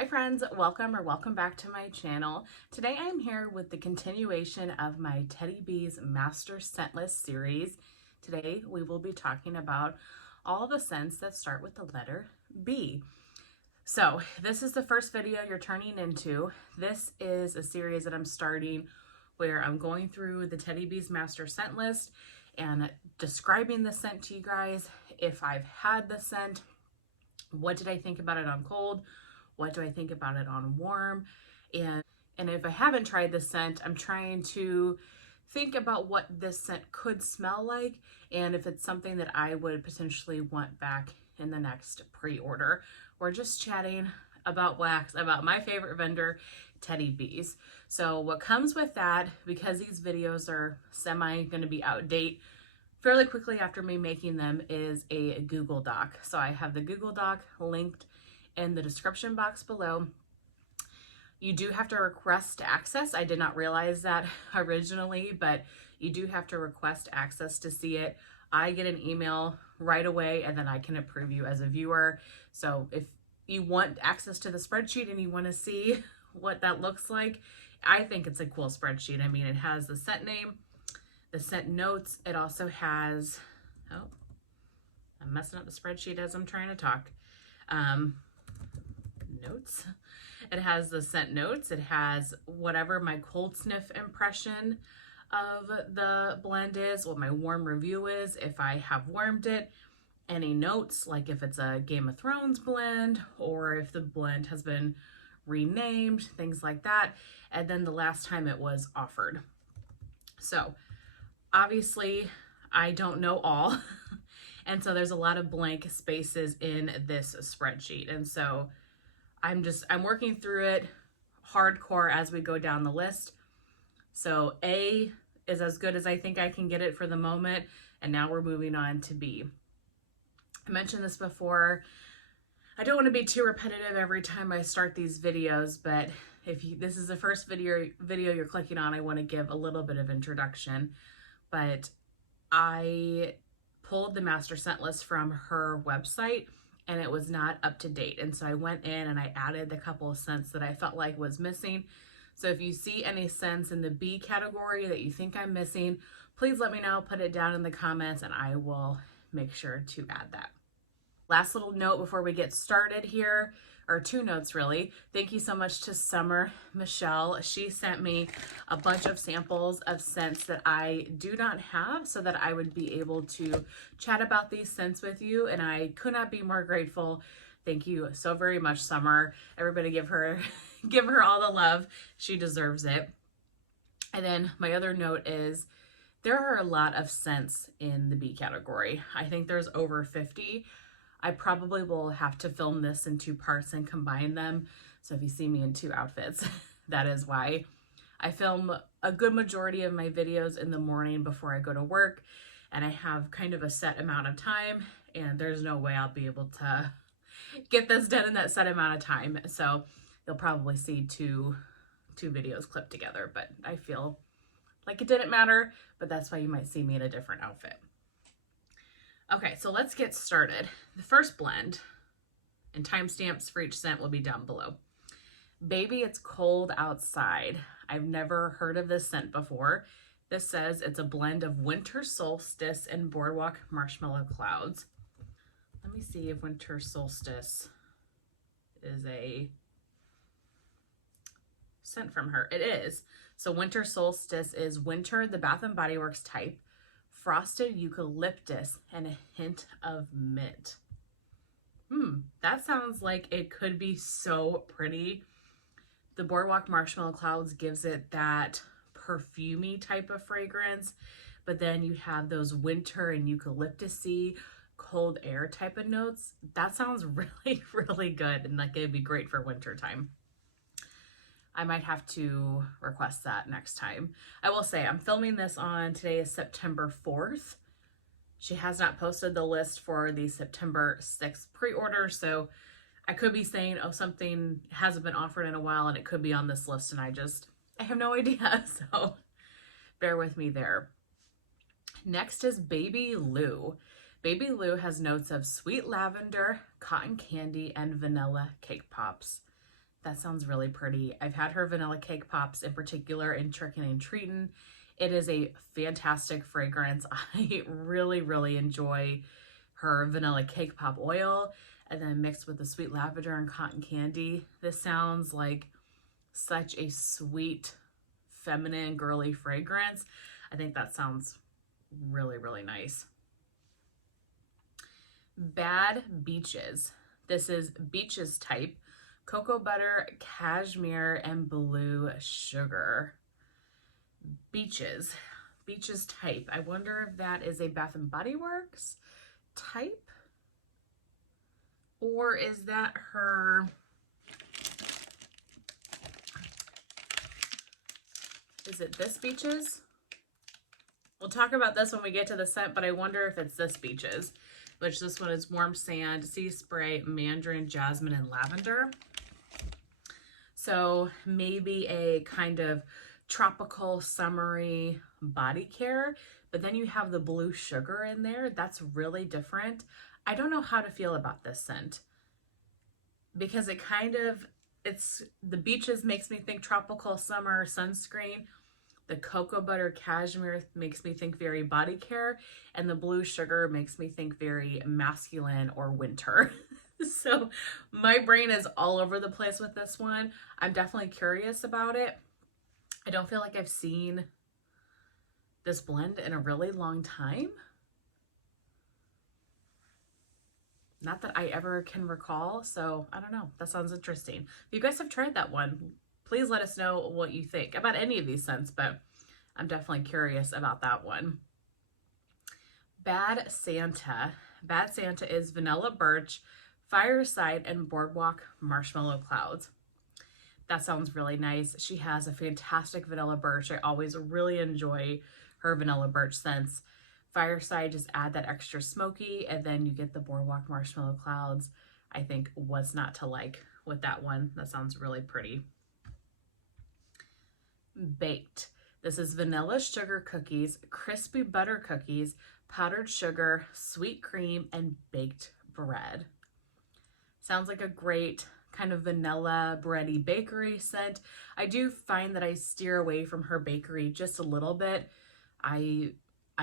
Hi friends, welcome back to my channel. Today I'm here with the continuation of my Teddy B's Master Scent List series. Today we will be talking about all the scents that start with the letter B. So this is the first video you're turning into. This is a series that I'm starting where I'm going through the Teddy B's Master Scent List and describing the scent to you guys. If I've had the scent, what did I think about it on cold? What do I think about it on warm? And if I haven't tried this scent, I'm trying to think about what this scent could smell like and if it's something that I would potentially want back in the next pre-order. We're just chatting about wax, about my favorite vendor, Teddy B's. So what comes with that, because these videos are going to be out of date fairly quickly after me making them, is a Google Doc. So I have the Google Doc linked in the description box below. You do have to request access. I did not realize that originally, but you do have to request access to see it. I get an email right away and then I can approve you as a viewer. So if you want access to the spreadsheet and you want to see what that looks like, I think it's a cool spreadsheet. I mean, it has the scent name, the scent notes. It also has, oh, I'm messing up the spreadsheet as I'm trying to talk. Notes. It has the scent notes. It has whatever my cold sniff impression of the blend is, what my warm review is, if I have warmed it, any notes, like if it's a Game of Thrones blend or if the blend has been renamed, things like that. And then the last time it was offered. So obviously I don't know all. And so there's a lot of blank spaces in this spreadsheet. And so I'm working through it hardcore as we go down the list. So A is as good as I think I can get it for the moment. And now we're moving on to B. I mentioned this before. I don't want to be too repetitive every time I start these videos, but if this is the first video you're clicking on, I want to give a little bit of introduction. But I pulled the master scent list from her website and it was not up to date. And so I went in and I added a couple of scents that I felt like was missing. So if you see any scents in the B category that you think I'm missing, please let me know, put it down in the comments and I will make sure to add that. Last little note before we get started here, or two notes really. Thank you so much to Summer Michelle. She sent me a bunch of samples of scents that I do not have so that I would be able to chat about these scents with you, and I could not be more grateful. Thank you so very much, Summer. Everybody give her all the love. She deserves it. And then my other note is there are a lot of scents in the B category. I think there's over 50. I probably will have to film this in 2 parts and combine them. So if you see me in 2 outfits, that is why. I film a good majority of my videos in the morning before I go to work, and I have kind of a set amount of time, and there's no way I'll be able to get this done in that set amount of time. So you'll probably see two videos clipped together, but I feel like it didn't matter, but that's why you might see me in a different outfit. Okay, so let's get started. The first blend, and timestamps for each scent will be down below. Baby, It's Cold Outside. I've never heard of this scent before. This says it's a blend of Winter Solstice and Boardwalk Marshmallow Clouds. Let me see if Winter Solstice is a scent from her. It is. So Winter Solstice is winter, the Bath & Body Works type, frosted eucalyptus, and a hint of mint. That sounds like it could be so pretty. The Boardwalk Marshmallow Clouds gives it that perfumey type of fragrance, but then you have those winter and eucalyptus-y, cold air type of notes. That sounds really, really good, and like it'd be great for winter time. I might have to request that next time. I will say I'm filming this on, today is September 4th. She has not posted the list for the September 6th pre-order, so I could be saying, oh, something hasn't been offered in a while and it could be on this list and I have no idea, so bear with me there. Next is Baby Lou. Baby Lou has notes of sweet lavender, cotton candy, and vanilla cake pops. That sounds really pretty. I've had her vanilla cake pops in particular in Trickin' and Treatin'. It is a fantastic fragrance. I really, really enjoy her vanilla cake pop oil, and then mixed with the sweet lavender and cotton candy. This sounds like such a sweet, feminine, girly fragrance. I think that sounds really, really nice. Bad Beaches. This is Beaches type, cocoa butter, cashmere, and blue sugar. Beaches type. I wonder if that is a Bath and Body Works type, or is that her, is it this Beaches? We'll talk about this when we get to the scent, but I wonder if it's this Beaches, which this one is warm sand, sea spray, mandarin, jasmine, and lavender. So maybe a kind of tropical, summery body care, but then you have the blue sugar in there. That's really different. I don't know how to feel about this scent, because it kind of, it's, the Beaches makes me think tropical summer sunscreen. The cocoa butter cashmere makes me think very body care, and the blue sugar makes me think very masculine or winter. So my brain is all over the place with this one. I'm definitely curious about it. I don't feel like I've seen this blend in a really long time. Not that I ever can recall, so I don't know. That sounds interesting. If you guys have tried that one, please let us know what you think about any of these scents, but I'm definitely curious about that one. Bad Santa. Bad Santa is Vanilla Birch, Fireside, and Boardwalk Marshmallow Clouds. That sounds really nice. She has a fantastic Vanilla Birch. I always really enjoy her Vanilla Birch scents. Fireside, just add that extra smoky, and then you get the Boardwalk Marshmallow Clouds. I think what's not to like with that one. That sounds really pretty. Baked. This is vanilla sugar cookies, crispy butter cookies, powdered sugar, sweet cream, and baked bread. Sounds like a great kind of vanilla bready bakery scent. I do find that I steer away from her bakery just a little bit. I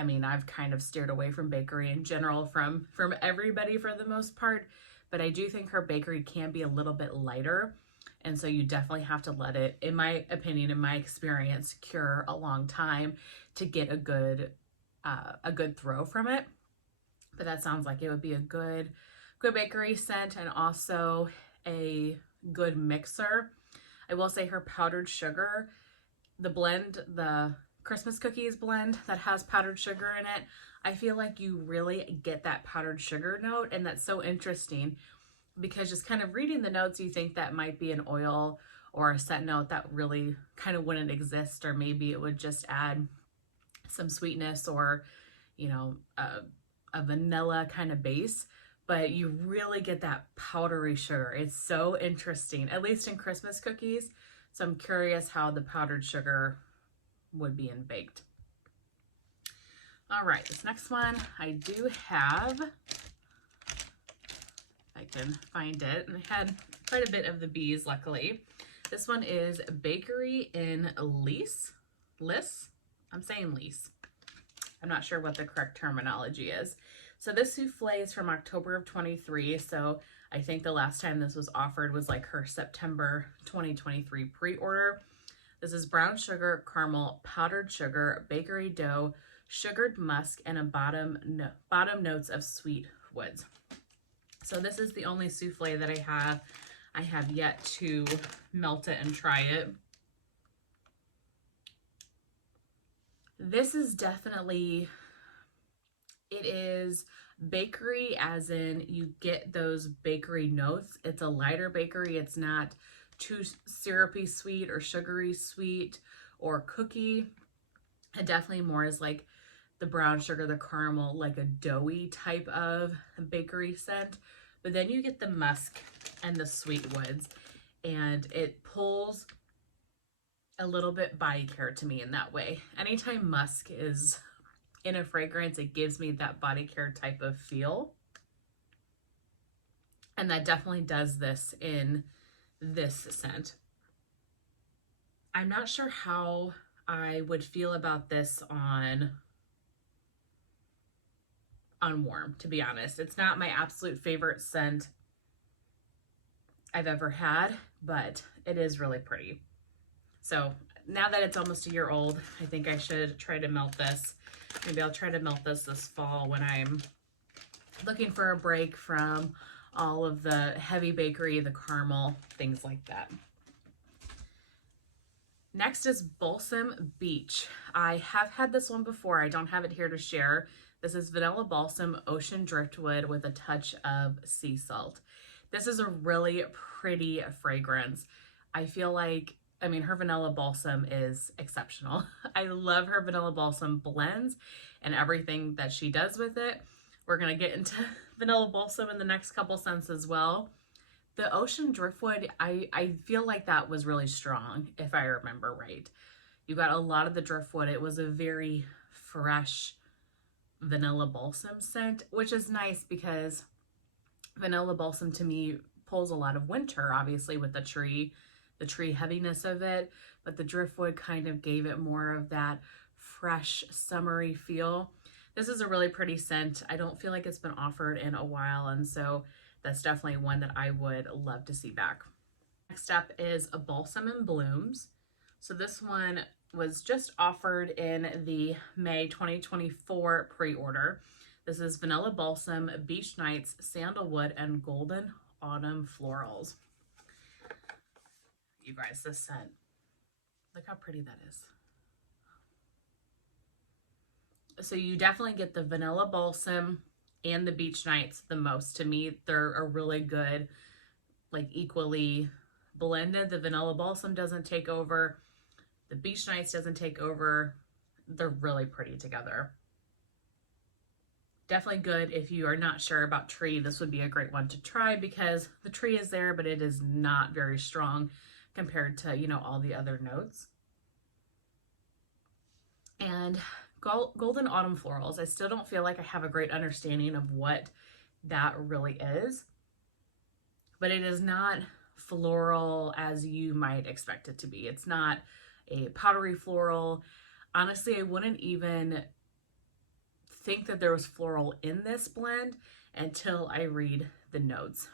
mean, I've kind of steered away from bakery in general from everybody for the most part, but I do think her bakery can be a little bit lighter. And so you definitely have to let it, in my opinion, in my experience, cure a long time to get a good throw from it. But that sounds like it would be a good bakery scent, and also a good mixer. I will say her powdered sugar, the blend, the Christmas cookies blend that has powdered sugar in it, I feel like you really get that powdered sugar note, and that's so interesting, because just kind of reading the notes, you think that might be an oil or a scent note that really kind of wouldn't exist, or maybe it would just add some sweetness or, you know, a vanilla kind of base, but you really get that powdery sugar. It's so interesting, at least in Christmas cookies. So I'm curious how the powdered sugar would be in baked. All right, this next one I do have, I can find it, and I had quite a bit of the bees, luckily. This one is Bakery in Lice. I'm saying Lice. I'm not sure what the correct terminology is. So this souffle is from October of 23. So I think the last time this was offered was like her September 2023 pre-order. This is brown sugar, caramel, powdered sugar, bakery dough, sugared musk, and a bottom notes of sweet woods. So this is the only souffle that I have. I have yet to melt it and try it. This is definitely, it is bakery as in you get those bakery notes. It's a lighter bakery. It's not too syrupy sweet or sugary sweet or cookie. It definitely more is like the brown sugar, the caramel, like a doughy type of bakery scent. But then you get the musk and the sweet woods, and it pulls a little bit body care to me in that way. Anytime musk is in a fragrance, it gives me that body care type of feel. And that definitely does this in this scent. I'm not sure how I would feel about this on warm, to be honest. It's not my absolute favorite scent I've ever had, but it is really pretty. So now that it's almost a year old, I think I should try to melt this. Maybe I'll try to melt this fall when I'm looking for a break from all of the heavy bakery, the caramel, things like that. Next is Balsam Beach. I have had this one before. I don't have it here to share. This is Vanilla Balsam Ocean Driftwood with a touch of sea salt. This is a really pretty fragrance. I feel like, I mean, her vanilla balsam is exceptional. I love her vanilla balsam blends and everything that she does with it. We're going to get into vanilla balsam in the next couple scents as well. The Ocean Driftwood, I feel like that was really strong, if I remember right. You got a lot of the driftwood. It was a very fresh vanilla balsam scent, which is nice because vanilla balsam to me pulls a lot of winter, obviously with the tree heaviness of it, but the driftwood kind of gave it more of that fresh summery feel. This is a really pretty scent. I don't feel like it's been offered in a while, and so that's definitely one that I would love to see back. Next up is a Balsam Blooms. So this one was just offered in the May 2024 pre-order. This is Vanilla Balsam, Beach Nights, Sandalwood, and Golden Autumn Florals. You guys, this scent, look how pretty that is. So you definitely get the Vanilla Balsam and the Beach Nights the most. To me, they're a really good, like equally blended. The Vanilla Balsam doesn't take over. The Beach Nights doesn't take over. They're really pretty together. Definitely good if you are not sure about tree. This would be a great one to try because the tree is there, but it is not very strong compared to, you know, all the other notes. And Golden Autumn Florals. I still don't feel like I have a great understanding of what that really is, but it is not floral as you might expect it to be. It's not a powdery floral. Honestly, I wouldn't even think that there was floral in this blend until I read the notes.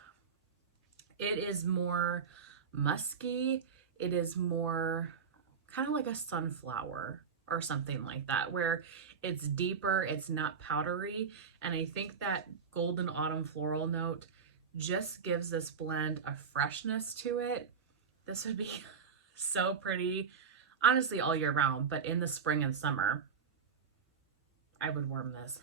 It is more musky. It is more kind of like a sunflower or something like that, where it's deeper, it's not powdery. And I think that Golden Autumn floral note just gives this blend a freshness to it. This would be so pretty, honestly, all year round, but in the spring and summer, I would warm this.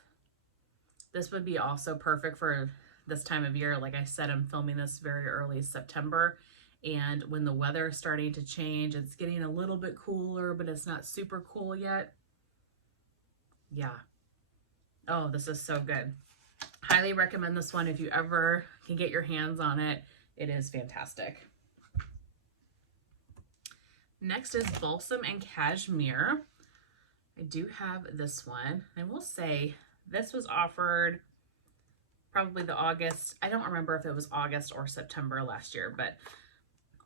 This would be also perfect for this time of year. Like I said, I'm filming this very early September, and when the weather is starting to change, it's getting a little bit cooler, but it's not super cool yet. Yeah. Oh, this is so good. Highly recommend this one if you ever can get your hands on it. It is fantastic. Next is Balsam and Cashmere. I do have this one. I will say this was offered probably the August. I don't remember if it was August or September last year, but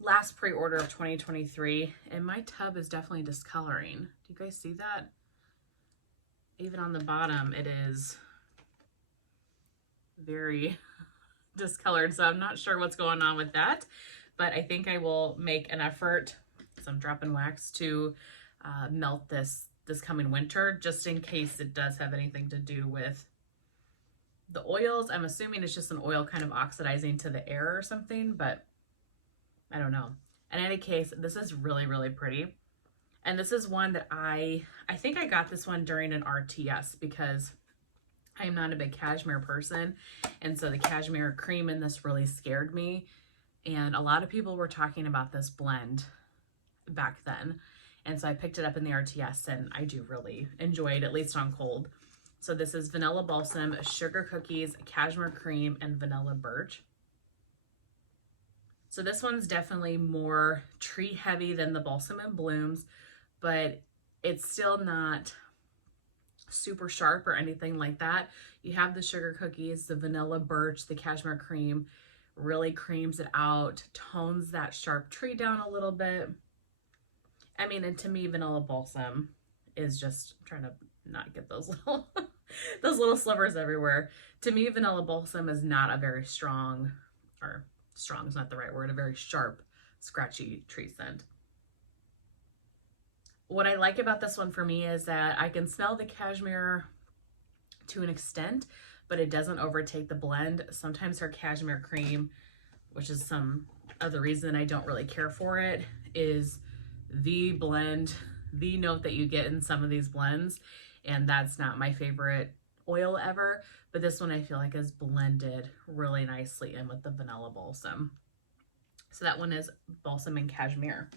last pre-order of 2023. And my tub is definitely discoloring. Do you guys see that? Even on the bottom, it is very discolored. So I'm not sure what's going on with that, but I think I will make an effort, because I'm dropping wax, to melt this coming winter, just in case it does have anything to do with the oils. I'm assuming it's just an oil kind of oxidizing to the air or something, but I don't know. In any case, this is really, really pretty. And this is one that I think I got this one during an RTS because I am not a big cashmere person. And so the cashmere cream in this really scared me. And a lot of people were talking about this blend back then. And so I picked it up in the RTS, and I do really enjoy it, at least on cold. So this is Vanilla Balsam, Sugar Cookies, Cashmere Cream, and Vanilla Birch. So this one's definitely more tree heavy than the Balsam and Blooms, but it's still not super sharp or anything like that. You have the sugar cookies, the vanilla birch, the cashmere cream, really creams it out, tones that sharp tree down a little bit. I mean, and to me, Vanilla Balsam is just, I'm trying to not get those little those little slivers everywhere. To me, Vanilla Balsam is not a very strong, or strong is not the right word, a very sharp, scratchy tree scent. What I like about this one for me is that I can smell the cashmere to an extent, but it doesn't overtake the blend. Sometimes her cashmere cream, which is some of the reason I don't really care for it, is the blend, the note that you get in some of these blends, and that's not my favorite oil ever, but this one I feel like is blended really nicely in with the Vanilla Balsam. So that one is Balsam and Cashmere.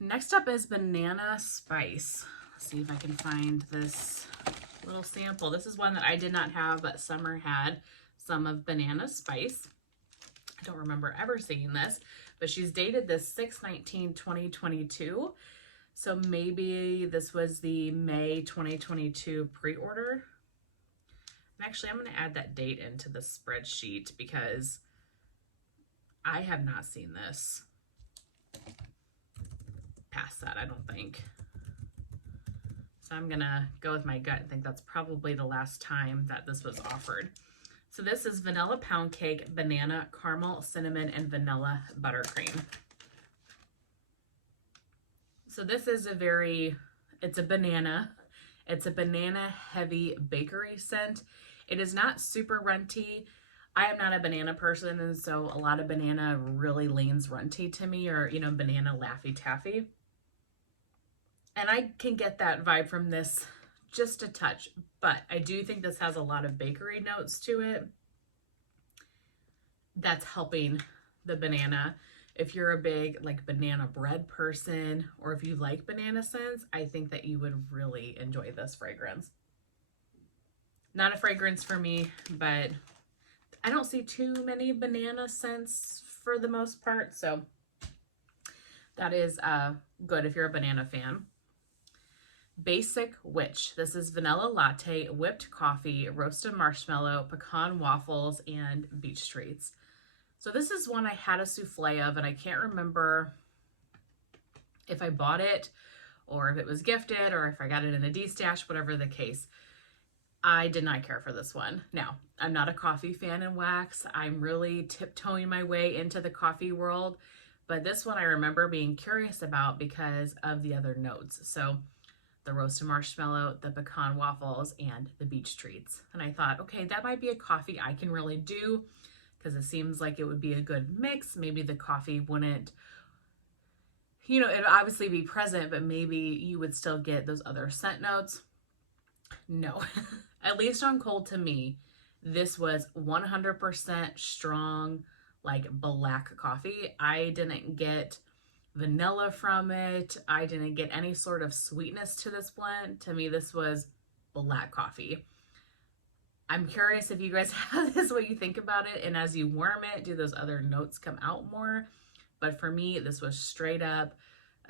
Next up is Banana Spice. Let's see if I can find this little sample. This is one that I did not have, but Summer had some of Banana Spice. I don't remember ever seeing this, but she's dated this 6/19/2022. So maybe this was the May 2022 pre-order. And actually, I'm going to add that date into the spreadsheet because I have not seen this past that, I don't think. So I'm gonna go with my gut and think that's probably the last time that this was offered. So this is vanilla pound cake, banana, caramel, cinnamon, and vanilla buttercream. So this is it's a banana heavy bakery scent. It is not super runty. I am not a banana person, and so a lot of banana really leans runty to me, or, you know, banana Laffy Taffy. And I can get that vibe from this just a touch, but I do think this has a lot of bakery notes to it. That's helping the banana. If you're a big like banana bread person, or if you like banana scents, I think that you would really enjoy this fragrance. Not a fragrance for me, but I don't see too many banana scents for the most part, so that is good if you're a banana fan. Basic Witch. This is vanilla latte, whipped coffee, roasted marshmallow, pecan waffles, and beach treats. So this is one I had a souffle of, and I can't remember if I bought it or if it was gifted or if I got it in a D-stash, whatever the case. I did not care for this one. Now, I'm not a coffee fan in wax. I'm really tiptoeing my way into the coffee world, but this one I remember being curious about because of the other notes. So the roasted marshmallow, the pecan waffles, and the beach treats. And I thought, okay, that might be a coffee I can really do because it seems like it would be a good mix. Maybe the coffee wouldn't, you know, it'd obviously be present, but maybe you would still get those other scent notes. No, at least on cold to me, this was 100% strong, like black coffee. I didn't get vanilla from it. I didn't get any sort of sweetness to this blend. To me, this was black coffee. I'm curious if you guys have this, what you think about it, and as you warm it, do those other notes come out more? But for me, this was straight up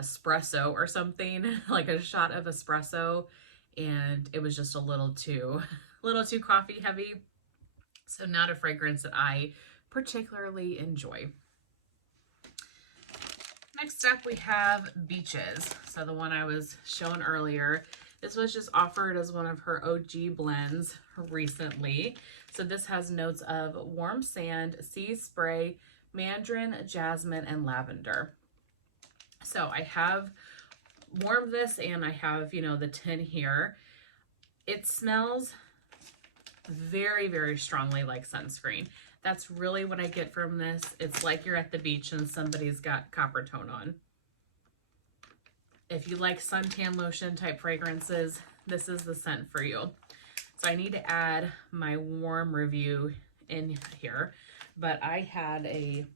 espresso or something, like a shot of espresso, and it was just a little too coffee heavy. So not a fragrance that I particularly enjoy. Next up, we have Beaches. So the one I was shown earlier. This was just offered as one of her OG blends recently. So this has notes of warm sand, sea spray, mandarin, jasmine, and lavender. So I have warmed this, and I have, you know, the tin here. It smells very, very strongly like sunscreen. That's really what I get from this. It's like you're at the beach and somebody's got copper tone on. If you like suntan lotion type fragrances, this is the scent for you. So I need to add my warm review in here, but I had a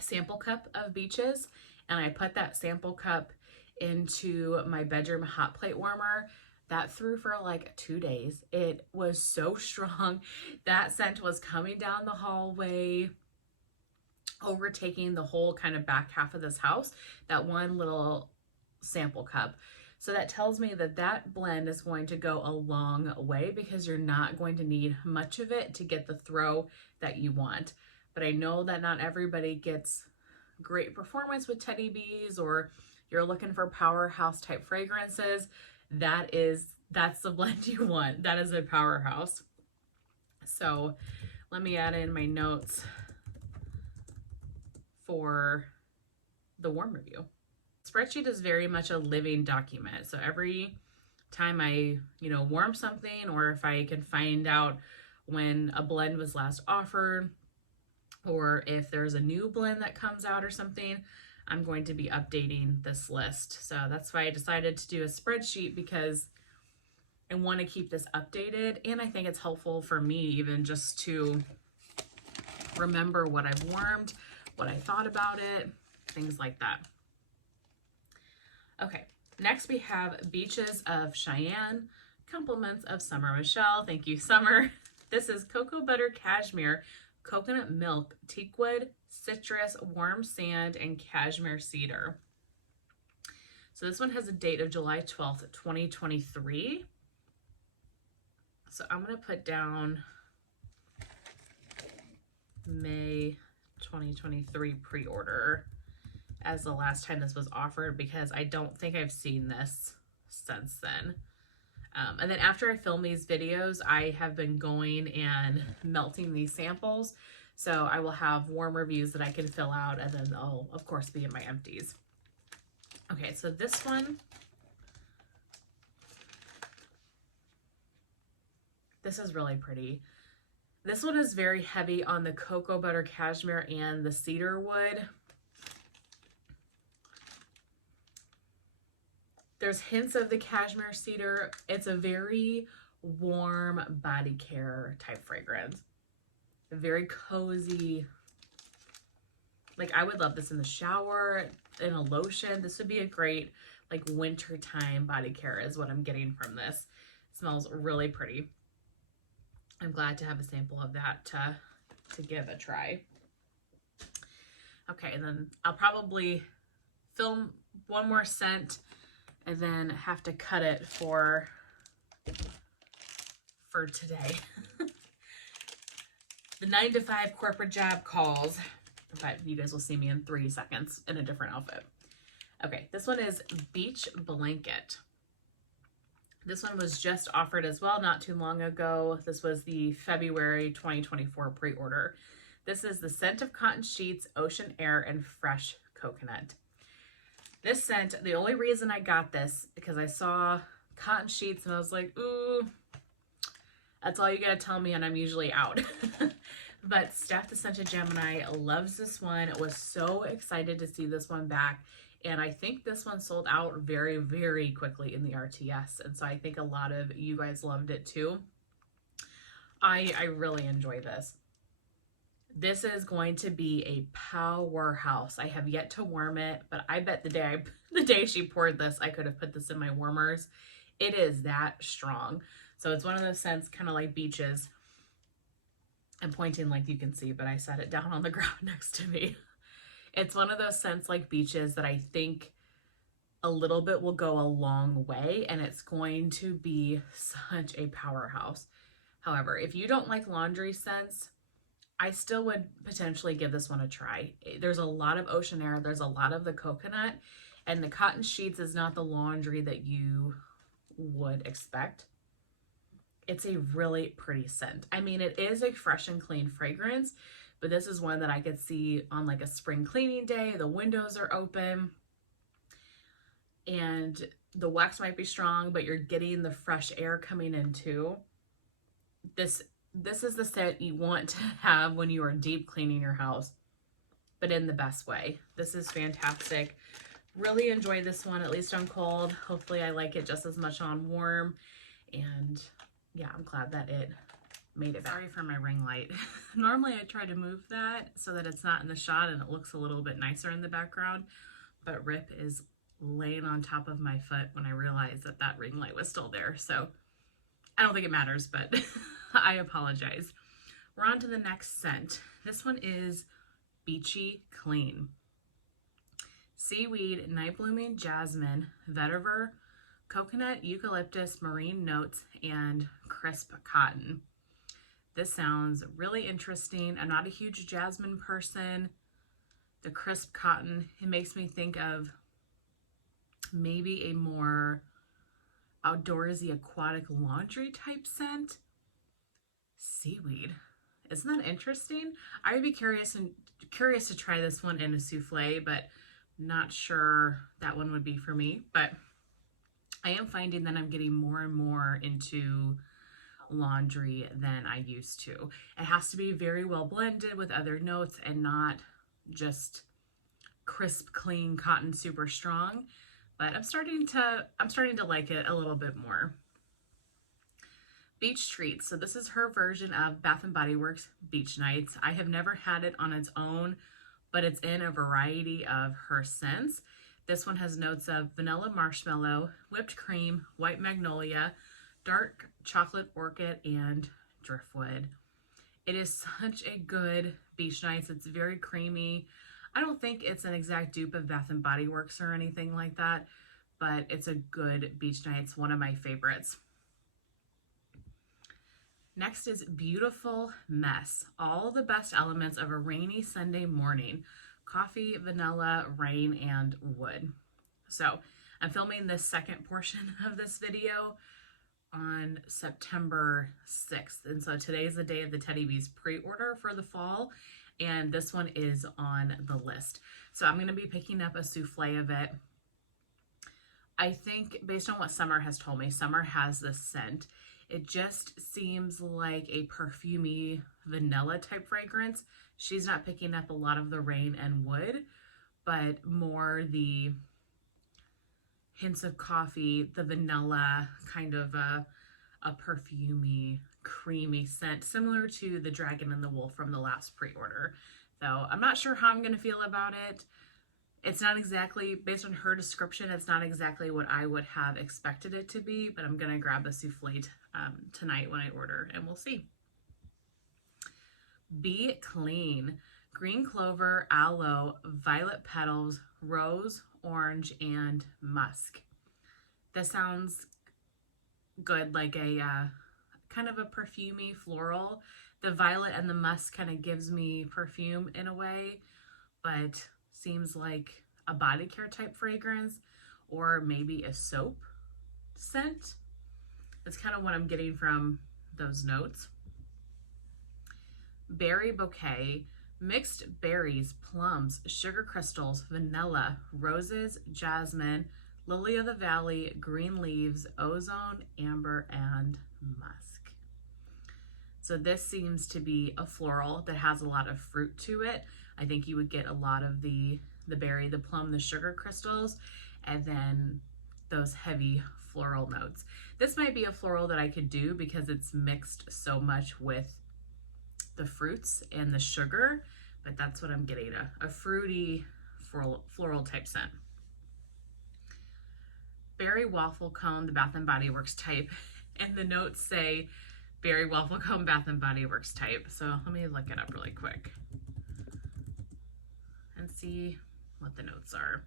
sample cup of Beaches, and I put that sample cup into my bedroom hot plate warmer. That threw for like 2 days. It was so strong. That scent was coming down the hallway, overtaking the whole kind of back half of this house, that one little sample cup. So that tells me that that blend is going to go a long way because you're not going to need much of it to get the throw that you want. But I know that not everybody gets great performance with Teddy Bees, or you're looking for powerhouse type fragrances. That's the blend you want. That is a powerhouse. So let me add in my notes for the warm review. Spreadsheet is very much a living document. So every time I, warm something, or if I can find out when a blend was last offered, or if there's a new blend that comes out or something, I'm going to be updating this list. So that's why I decided to do a spreadsheet, because I want to keep this updated. And I think it's helpful for me even just to remember what I've warmed, what I thought about it, things like that. Okay, next we have Beaches of Cheyenne, compliments of Summer Michelle. Thank you, Summer. This is Cocoa Butter Cashmere, Coconut Milk, Teakwood, Citrus, Warm Sand, and Cashmere Cedar. So this one has a date of July 12th, 2023. So I'm going to put down May 2023 pre-order as the last time this was offered, because I don't think I've seen this since then. And then after I film these videos, I have been going and melting these samples. So I will have warm reviews that I can fill out, and then they'll, of course, be in my empties. Okay, so this one, this is really pretty. This one is very heavy on the cocoa butter cashmere and the cedar wood. There's hints of the cashmere cedar. It's a very warm body care type fragrance. Very cozy. Like, I would love this in the shower, in a lotion. This would be a great, like, wintertime body care is what I'm getting from this. It smells really pretty. I'm glad to have a sample of that to give a try. Okay, and then I'll probably film one more scent and then have to cut it for today. The 9 to 5 corporate job calls, but you guys will see me in 3 seconds in a different outfit. Okay, this one is Beach Blanket. This one was just offered as well not too long ago. This was the February 2024 pre-order. This is the scent of cotton sheets, ocean air, and fresh coconut. This scent, the only reason I got this, because I saw cotton sheets and I was like, ooh, that's all you gotta tell me, and I'm usually out. But Steph, the Scented Gemini, loves this one. Was so excited to see this one back. And I think this one sold out very, very quickly in the RTS. And so I think a lot of you guys loved it too. I really enjoy this. This is going to be a powerhouse. I have yet to warm it, but I bet the day she poured this, I could have put this in my warmers. It is that strong. So it's one of those scents, kind of like Beaches. I'm pointing like you can see, but I set it down on the ground next to me. It's one of those scents like Beaches that I think a little bit will go a long way, and it's going to be such a powerhouse. However, if you don't like laundry scents, I still would potentially give this one a try. There's a lot of ocean air. There's a lot of the coconut, and the cotton sheets is not the laundry that you would expect. It's a really pretty scent. I mean, it is a fresh and clean fragrance, but this is one that I could see on like a spring cleaning day. The windows are open and the wax might be strong, but you're getting the fresh air coming in too. This is the scent you want to have when you are deep cleaning your house, but in the best way. This is fantastic. Really enjoy this one, at least on cold. Hopefully I like it just as much on warm. And yeah, I'm glad that it made it back. Sorry for my ring light. Normally I try to move that so that it's not in the shot and it looks a little bit nicer in the background, but Rip is laying on top of my foot when I realized that that ring light was still there. So I don't think it matters, but I apologize. We're on to the next scent. This one is Beachy Clean. Seaweed, Night Blooming Jasmine, Vetiver, coconut, eucalyptus, marine notes, and crisp cotton. This sounds really interesting. I'm not a huge jasmine person. The crisp cotton, it makes me think of maybe a more outdoorsy aquatic laundry type scent. Seaweed. Isn't that interesting? I would be curious to try this one in a souffle, but not sure that one would be for me. But I am finding that I'm getting more and more into laundry than I used to. It has to be very well blended with other notes and not just crisp, clean cotton, super strong. But I'm starting to like it a little bit more. Beach Treats. So this is her version of Bath & Body Works Beach Nights. I have never had it on its own, but it's in a variety of her scents. This one has notes of vanilla marshmallow, whipped cream, white magnolia, dark chocolate orchid, and driftwood. It is such a good beach nights. It's very creamy. I don't think it's an exact dupe of Bath & Body Works or anything like that, but it's a good beach nights, one of my favorites. Next is Beautiful Mess. All the best elements of a rainy Sunday morning. Coffee, vanilla, rain, and wood. So I'm filming this second portion of this video on September 6th. And so today is the day of the Teddy Bees pre-order for the fall. And this one is on the list. So I'm going to be picking up a souffle of it. I think based on what Summer has told me, Summer has this scent. It just seems like a perfumey vanilla type fragrance. She's not picking up a lot of the rain and wood, but more the hints of coffee, the vanilla, kind of a perfumey, creamy scent, similar to the Dragon and the Wolf from the last pre-order. So I'm not sure how I'm going to feel about it. It's not exactly, based on her description, it's not exactly what I would have expected it to be, but I'm going to grab a souffle tonight when I order, and we'll see. Be Clean. Green clover, aloe, violet petals, rose, orange, and musk. This sounds good, like a kind of a perfumey floral. The violet and the musk kind of gives me perfume in a way, but seems like a body care type fragrance or maybe a soap scent. That's kind of what I'm getting from those notes. Berry Bouquet. Mixed berries, plums, sugar crystals, vanilla, roses, jasmine, lily of the valley, green leaves, ozone, amber, and musk. So this seems to be a floral that has a lot of fruit to it. I think you would get a lot of the berry, the plum, the sugar crystals, and then those heavy floral notes. This might be a floral that I could do because it's mixed so much with the fruits and the sugar, but that's what I'm getting, a fruity floral type scent. Berry Waffle Cone, the Bath & Body Works type, and the notes say Berry Waffle Cone, Bath & Body Works type. So let me look it up really quick and see what the notes are.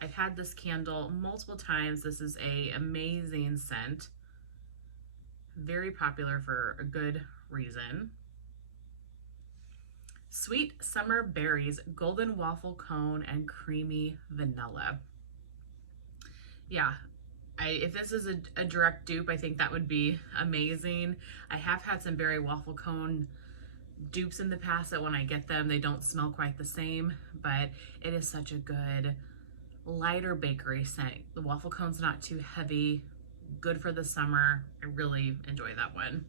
I've had this candle multiple times. This is an amazing scent. Very popular for a good reason. Sweet Summer Berries, Golden Waffle Cone, and Creamy Vanilla. Yeah, if this is a direct dupe, I think that would be amazing. I have had some Berry Waffle Cone dupes in the past that when I get them, they don't smell quite the same, but it is such a good lighter bakery scent. The waffle cone's not too heavy, good for the summer. I really enjoy that one.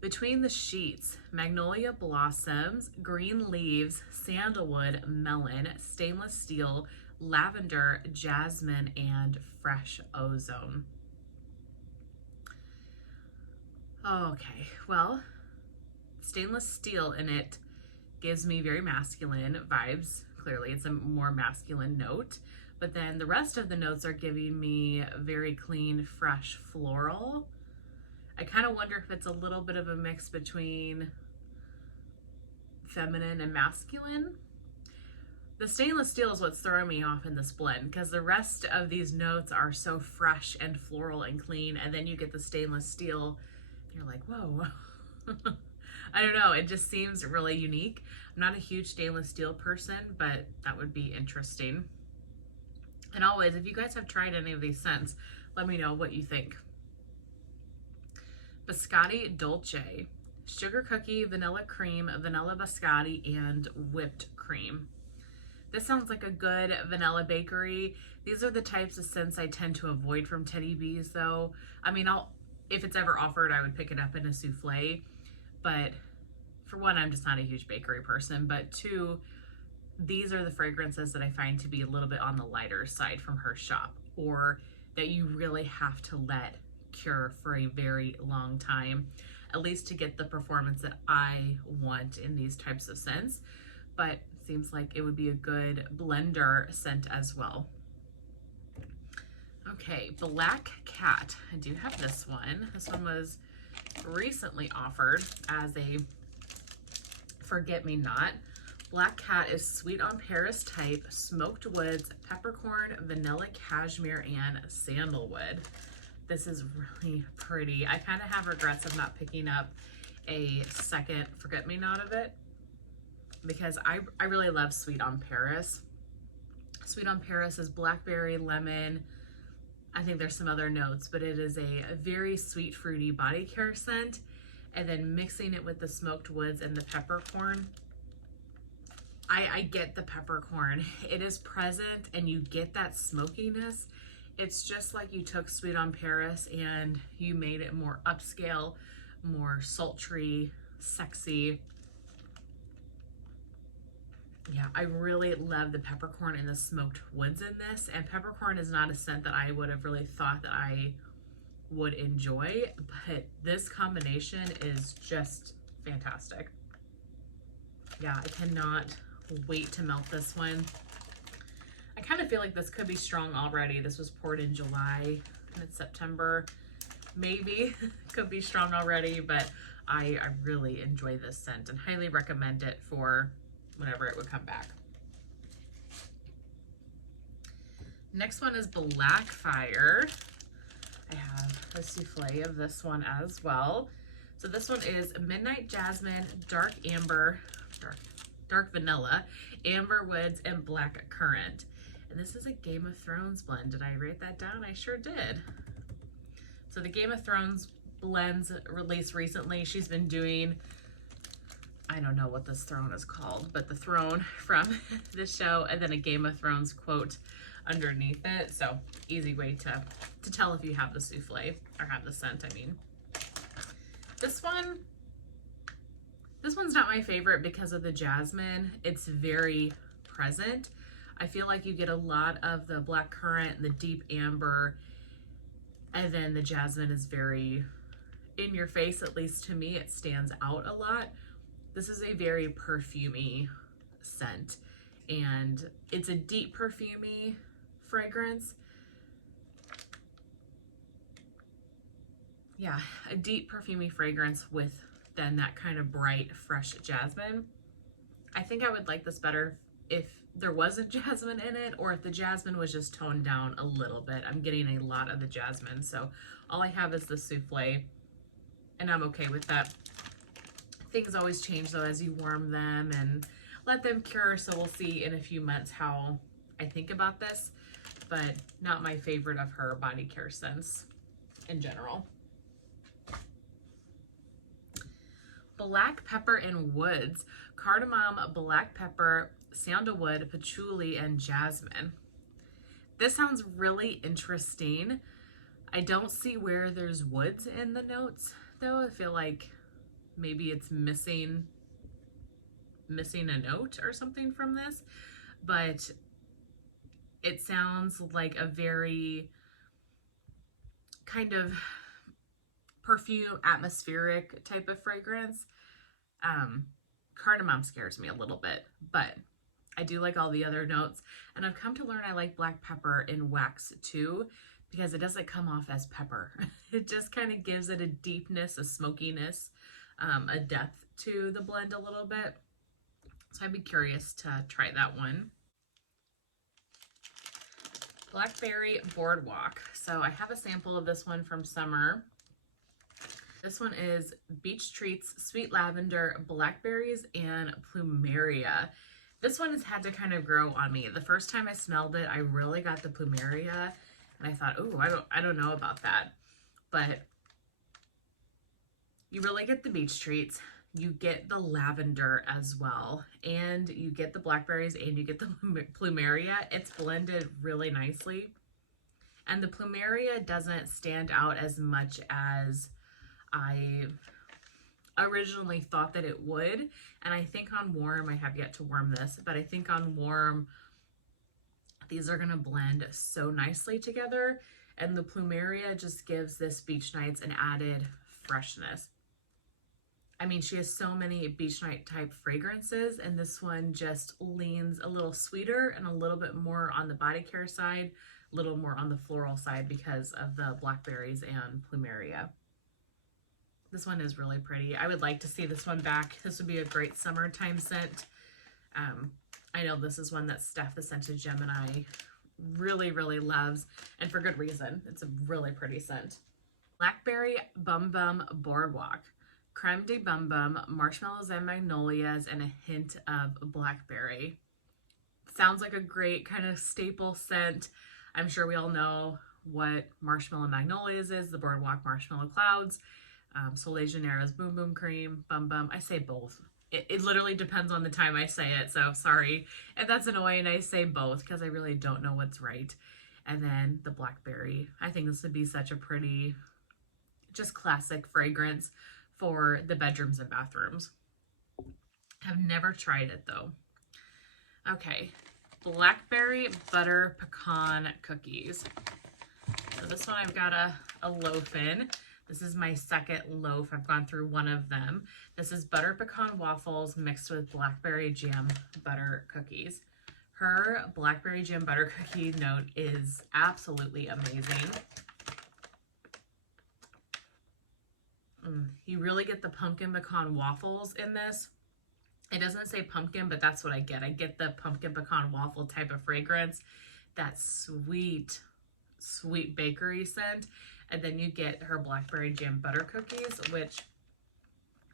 Between the Sheets, Magnolia Blossoms, Green Leaves, Sandalwood, Melon, Stainless Steel, Lavender, Jasmine, and Fresh Ozone. Okay, well, stainless steel in it gives me very masculine vibes. Clearly, it's a more masculine note. But then the rest of the notes are giving me very clean, fresh floral. I kind of wonder if it's a little bit of a mix between feminine and masculine. The stainless steel is what's throwing me off in this blend, because the rest of these notes are so fresh and floral and clean, and then you get the stainless steel, and you're like, whoa. I don't know, it just seems really unique. I'm not a huge stainless steel person, but that would be interesting. And always, if you guys have tried any of these scents, let me know what you think. Biscotti Dolce. Sugar cookie, vanilla cream, vanilla biscotti, and whipped cream. This sounds like a good vanilla bakery. These are the types of scents I tend to avoid from Teddy B's though. I mean, if it's ever offered, I would pick it up in a souffle. But for one, I'm just not a huge bakery person. But two, these are the fragrances that I find to be a little bit on the lighter side from her shop, or that you really have to let cure for a very long time, at least to get the performance that I want in these types of scents. But seems like it would be a good blender scent as well. Okay, Black Cat. I do have this one. This one was recently offered as a forget-me-not. Black Cat is sweet on Paris type, smoked woods, peppercorn, vanilla cashmere, and sandalwood. This is really pretty. I kind of have regrets of not picking up a second forget-me-not of it, because I really love Sweet on Paris. Sweet on Paris is blackberry, lemon. I think there's some other notes, but it is a very sweet, fruity body care scent. And then mixing it with the smoked woods and the peppercorn. I get the peppercorn. It is present and you get that smokiness. It's just like you took Sweet on Paris and you made it more upscale, more sultry, sexy. Yeah, I really love the peppercorn and the smoked woods in this. And peppercorn is not a scent that I would have really thought that I would enjoy, but this combination is just fantastic. Yeah, I cannot wait to melt this one. I kind of feel like this could be strong already. This was poured in July and it's September. Maybe could be strong already, but I really enjoy this scent and highly recommend it for whenever it would come back. Next one is Blackfyre. I have a souffle of this one as well. So this one is Midnight Jasmine, Dark Amber, dark Vanilla, Amber Woods, and Black Currant. And this is a Game of Thrones blend. Did I write that down? I sure did. So the Game of Thrones blends released recently. She's been doing, I don't know what this throne is called, but the throne from the show, and then a Game of Thrones quote underneath it. So easy way to tell if you have the souffle or have the scent, I mean. This one's not my favorite because of the jasmine. It's very present. I feel like you get a lot of the black currant and the deep amber, and then the jasmine is very in your face. At least to me, it stands out a lot. This is a very perfumey scent, and it's a deep perfumey fragrance. Yeah, a deep perfumey fragrance with then that kind of bright, fresh jasmine. I think I would like this better if there wasn't jasmine in it, or if the jasmine was just toned down a little bit. I'm getting a lot of the jasmine, so all I have is the souffle, and I'm okay with that. Things always change though as you warm them and let them cure, so we'll see in a few months how I think about this, but not my favorite of her body care scents in general. Black Pepper and Woods, cardamom, black pepper, sandalwood, patchouli, and jasmine. This sounds really interesting. I don't see where there's woods in the notes though. I feel like maybe it's missing a note or something from this, but it sounds like a very kind of perfume, atmospheric type of fragrance. Cardamom scares me a little bit, but I do like all the other notes, and I've come to learn I like black pepper in wax too, because it doesn't come off as pepper. It just kind of gives it a deepness, a smokiness, a depth to the blend a little bit. So I'd be curious to try that one. Blackberry Boardwalk. So I have a sample of this one from summer. This one is Beach Treats, Sweet Lavender, Blackberries, and Plumeria. This one has had to kind of grow on me. The first time I smelled it, I really got the Plumeria, and I thought, oh, I don't know about that. But you really get the Beach Treats. You get the lavender as well, and you get the blackberries, and you get the Plumeria. It's blended really nicely, and the Plumeria doesn't stand out as much as I originally thought that it would. And I think on warm, I have yet to warm this, but I think on warm, these are gonna blend so nicely together, and the Plumeria just gives this Beach Nights an added freshness. I mean, she has so many beach night type fragrances, and this one just leans a little sweeter and a little bit more on the body care side, a little more on the floral side because of the blackberries and Plumeria. This one is really pretty. I would like to see this one back. This would be a great summertime scent. I know this is one that Steph, the Scented Gemini, really, really loves, and for good reason. It's a really pretty scent. Blackberry Bum Bum Boardwalk. Creme de Bum Bum, marshmallows and magnolias, and a hint of blackberry. Sounds like a great kind of staple scent. I'm sure we all know what marshmallow magnolias is, the Boardwalk marshmallow clouds. Soleil Genera's Boom Boom Cream, Bum Bum. I say both. It literally depends on the time I say it, so sorry if that's annoying. I say both because I really don't know what's right. And then the blackberry. I think this would be such a pretty, just classic fragrance for the bedrooms and bathrooms. I've never tried it though. Okay, Blackberry Butter Pecan Cookies. So this one I've got a loaf in. This is my second loaf. I've gone through one of them. This is butter pecan waffles mixed with blackberry jam butter cookies. Her blackberry jam butter cookie note is absolutely amazing. You really get the pumpkin pecan waffles in this. It doesn't say pumpkin, but that's what I get. I get the pumpkin pecan waffle type of fragrance, that sweet, sweet bakery scent. And then you get her blackberry jam butter cookies, which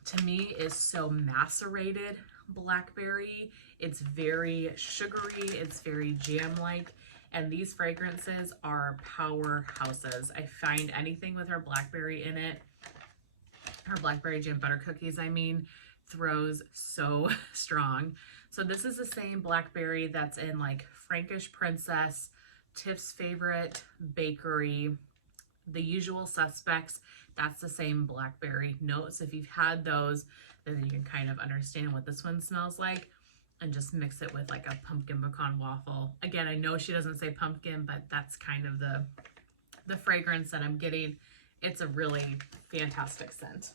to me is so macerated blackberry. It's very sugary. It's very jam-like. And these fragrances are powerhouses. I find anything with her blackberry in it, her blackberry jam butter cookies, I mean, throws so strong. So this is the same blackberry that's in like Frankish Princess, Tiff's Favorite Bakery, The Usual Suspects. That's the same blackberry notes. If you've had those, then you can kind of understand what this one smells like, and just mix it with like a pumpkin pecan waffle. Again, I know she doesn't say pumpkin, but that's kind of the fragrance that I'm getting. It's a really fantastic scent.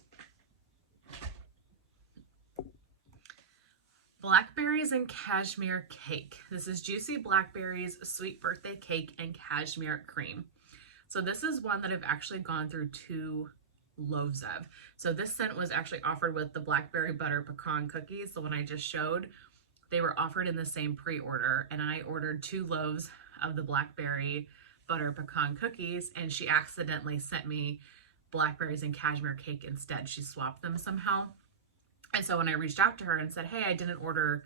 Blackberries and Cashmere Cake. This is Juicy Blackberries, Sweet Birthday Cake, and Cashmere Cream. So this is one that I've actually gone through 2 loaves of. So this scent was actually offered with the Blackberry Butter Pecan Cookies, the one I just showed. They were offered in the same pre-order, and I ordered 2 loaves of the Blackberry Butter Pecan Cookies, and she accidentally sent me Blackberries and Cashmere Cake instead. She swapped them somehow. And so when I reached out to her and said, hey, I didn't order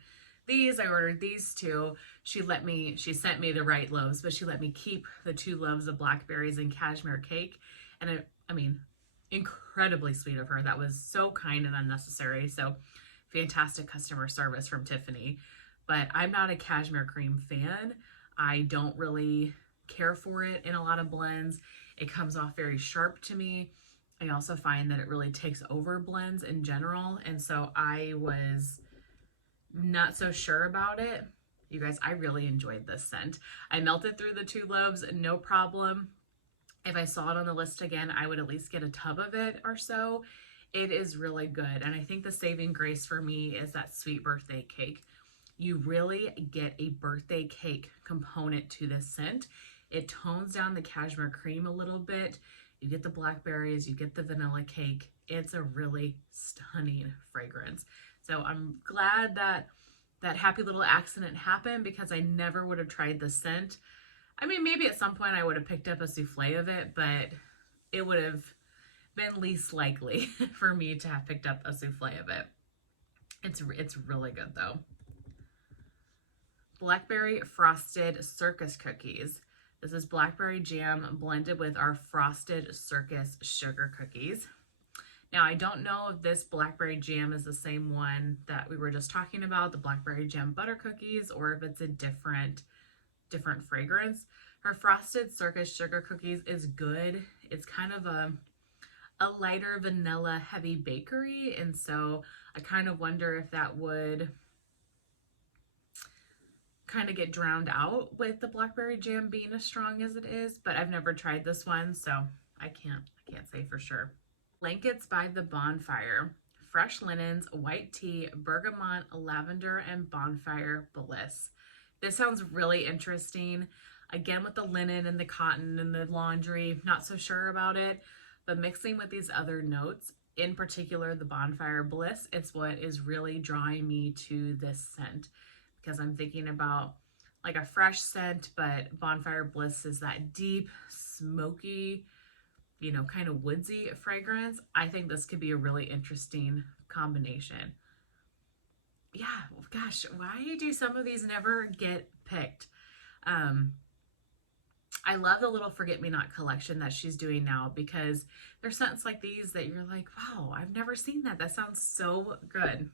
these, I ordered these 2, she sent me the right loaves, but she let me keep the 2 loaves of Blackberries and Cashmere Cake. And I mean, incredibly sweet of her. That was so kind and unnecessary. So fantastic customer service from Tiffany. But I'm not a cashmere cream fan. I don't really care for it in a lot of blends. It comes off very sharp to me. I also find that it really takes over blends in general. And so I was not so sure about it. You guys, I really enjoyed this scent. I melted through the 2 loaves, no problem. If I saw it on the list again, I would at least get a tub of it or so. It is really good. And I think the saving grace for me is that sweet birthday cake. You really get a birthday cake component to this scent. It tones down the cashmere cream a little bit. You get the blackberries, you get the vanilla cake. It's a really stunning fragrance. So I'm glad that that happy little accident happened, because I never would have tried the scent. I mean, maybe at some point I would have picked up a souffle of it, but it would have been least likely for me to have picked up a souffle of it. It's really good though. Blackberry frosted Circus cookies. This is blackberry jam blended with our frosted Circus sugar cookies. Now, I don't know if this blackberry jam is the same one that we were just talking about, the blackberry jam butter cookies, or if it's a different fragrance. Her frosted Circus sugar cookies is good. It's kind of a lighter vanilla heavy bakery, and so I kind of wonder if that would kind of get drowned out with the blackberry jam being as strong as it is, but I've never tried this one, so I can't say for sure. Blankets by the Bonfire. Fresh linens, white tea, bergamot, lavender, and bonfire bliss. This sounds really interesting. Again, with the linen and the cotton and the laundry, not so sure about it, but mixing with these other notes, in particular the bonfire bliss, it's what is really drawing me to this scent, because I'm thinking about like a fresh scent, but bonfire bliss is that deep, smoky, you know, kind of woodsy fragrance. I think this could be a really interesting combination. Yeah, gosh, why do some of these never get picked? I love the little forget-me-not collection that she's doing now, because there's scents like these that you're like, wow, I've never seen that. That sounds so good.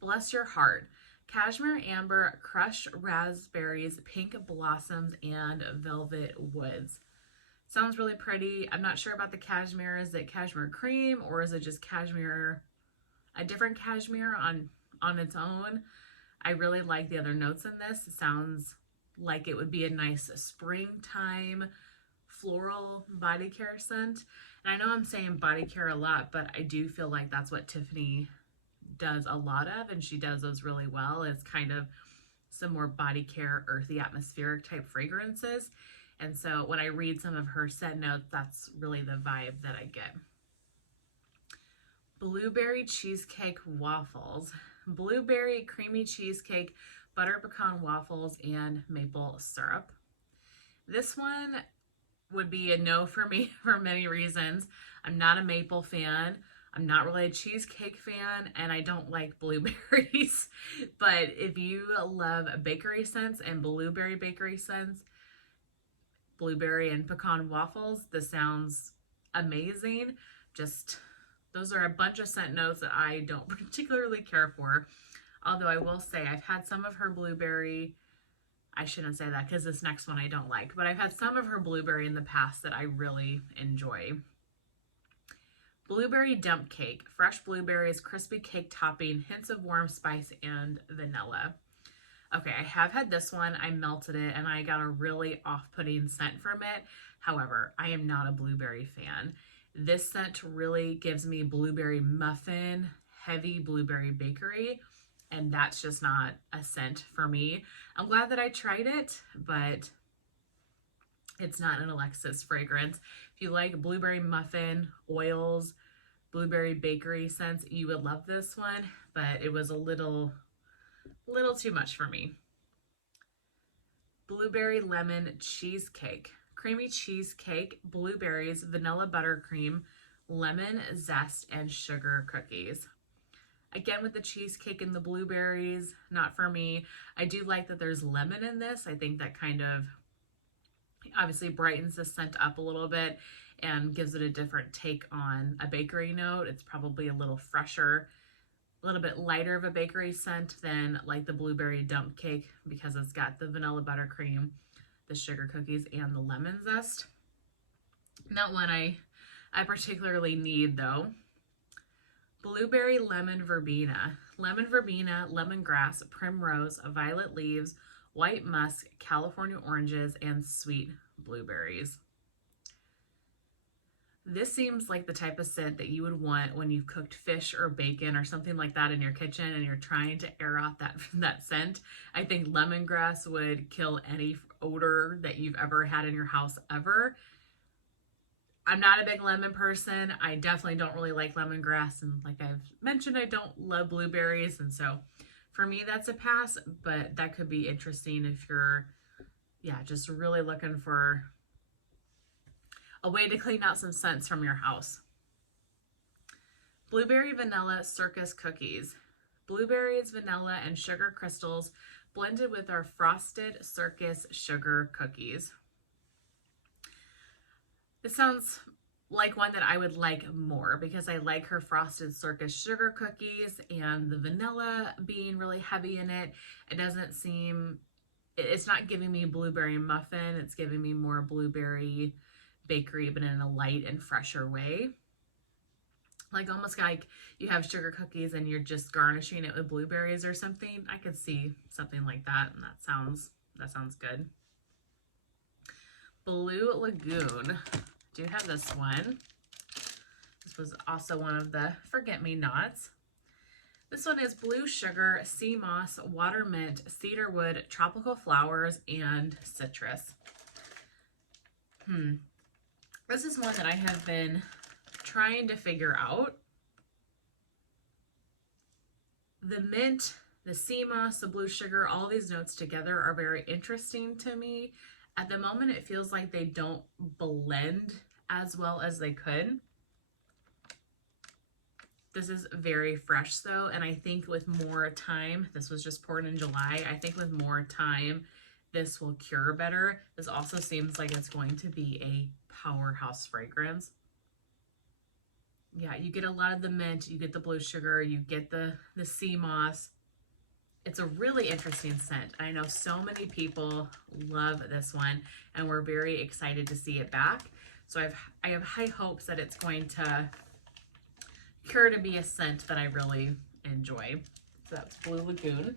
Bless Your Heart. Cashmere amber, crushed raspberries, pink blossoms, and velvet woods. Sounds really pretty. I'm not sure about the cashmere. Is it cashmere cream, or is it just cashmere, a different cashmere on its own? I really like the other notes in this. It sounds like it would be a nice springtime floral body care scent. And I know I'm saying body care a lot, but I do feel like that's what Tiffany does a lot of, and she does those really well. It's kind of some more body care, earthy, atmospheric type fragrances. And so when I read some of her scent notes, that's really the vibe that I get. Blueberry cheesecake waffles. Blueberry creamy cheesecake, butter pecan waffles, and maple syrup. This one would be a no for me for many reasons. I'm not a maple fan. I'm not really a cheesecake fan, and I don't like blueberries. But if you love bakery scents and blueberry bakery scents, blueberry and pecan waffles, this sounds amazing. Just, those are a bunch of scent notes that I don't particularly care for. Although I will say I've had some of her blueberry, I shouldn't say that because this next one I don't like, but I've had some of her blueberry in the past that I really enjoy. Blueberry dump cake, fresh blueberries, crispy cake topping, hints of warm spice, and vanilla. Okay, I have had this one. I melted it and I got a really off-putting scent from it. However, I am not a blueberry fan. This scent really gives me blueberry muffin, heavy blueberry bakery, and that's just not a scent for me. I'm glad that I tried it, but it's not an Alexis fragrance. If you like blueberry muffin, oils, blueberry bakery scents, you would love this one, but it was a little too much for me. Blueberry lemon cheesecake. Creamy cheesecake, blueberries, vanilla buttercream, lemon zest, and sugar cookies. Again, with the cheesecake and the blueberries, not for me. I do like that there's lemon in this. I think that kind of obviously brightens the scent up a little bit and gives it a different take on a bakery note. It's probably a little fresher, a little bit lighter of a bakery scent than like the blueberry dump cake, because it's got the vanilla buttercream, the sugar cookies, and the lemon zest. Not one I particularly need though. Blueberry lemon verbena. Lemon verbena, lemongrass, primrose, violet leaves, white musk, California oranges, and sweet blueberries. This seems like the type of scent that you would want when you've cooked fish or bacon or something like that in your kitchen and you're trying to air out that scent. I think lemongrass would kill any odor that you've ever had in your house ever. I'm not a big lemon person. I definitely don't really like lemongrass. And like I've mentioned, I don't love blueberries. And so for me, that's a pass, but that could be interesting if you're yeah, just really looking for a way to clean out some scents from your house. Blueberry Vanilla Circus Cookies. Blueberries, vanilla, and sugar crystals blended with our frosted Circus sugar cookies. This sounds like one that I would like more because I like her frosted Circus sugar cookies and the vanilla being really heavy in it. It doesn't seem, it's not giving me blueberry muffin. It's giving me more blueberry bakery, but in a light and fresher way. Like almost like you have sugar cookies and you're just garnishing it with blueberries or something. I could see something like that, and that sounds good. Blue Lagoon. Do have this one. This was also one of the forget-me-nots. This one is blue sugar, sea moss, water mint, cedarwood, tropical flowers, and citrus. This is one that I have been trying to figure out. The mint, the sea moss, the blue sugar, all these notes together are very interesting to me. At the moment, it feels like they don't blend as well as they could. This is very fresh though, and I think with more time, this was just poured in July, I think with more time, this will cure better. This also seems like it's going to be a powerhouse fragrance. Yeah, you get a lot of the mint, you get the blue sugar, you get the sea moss. It's a really interesting scent. I know so many people love this one, and we're very excited to see it back. So I have high hopes that it's going to cure to be a scent that I really enjoy. So that's Blue Lagoon.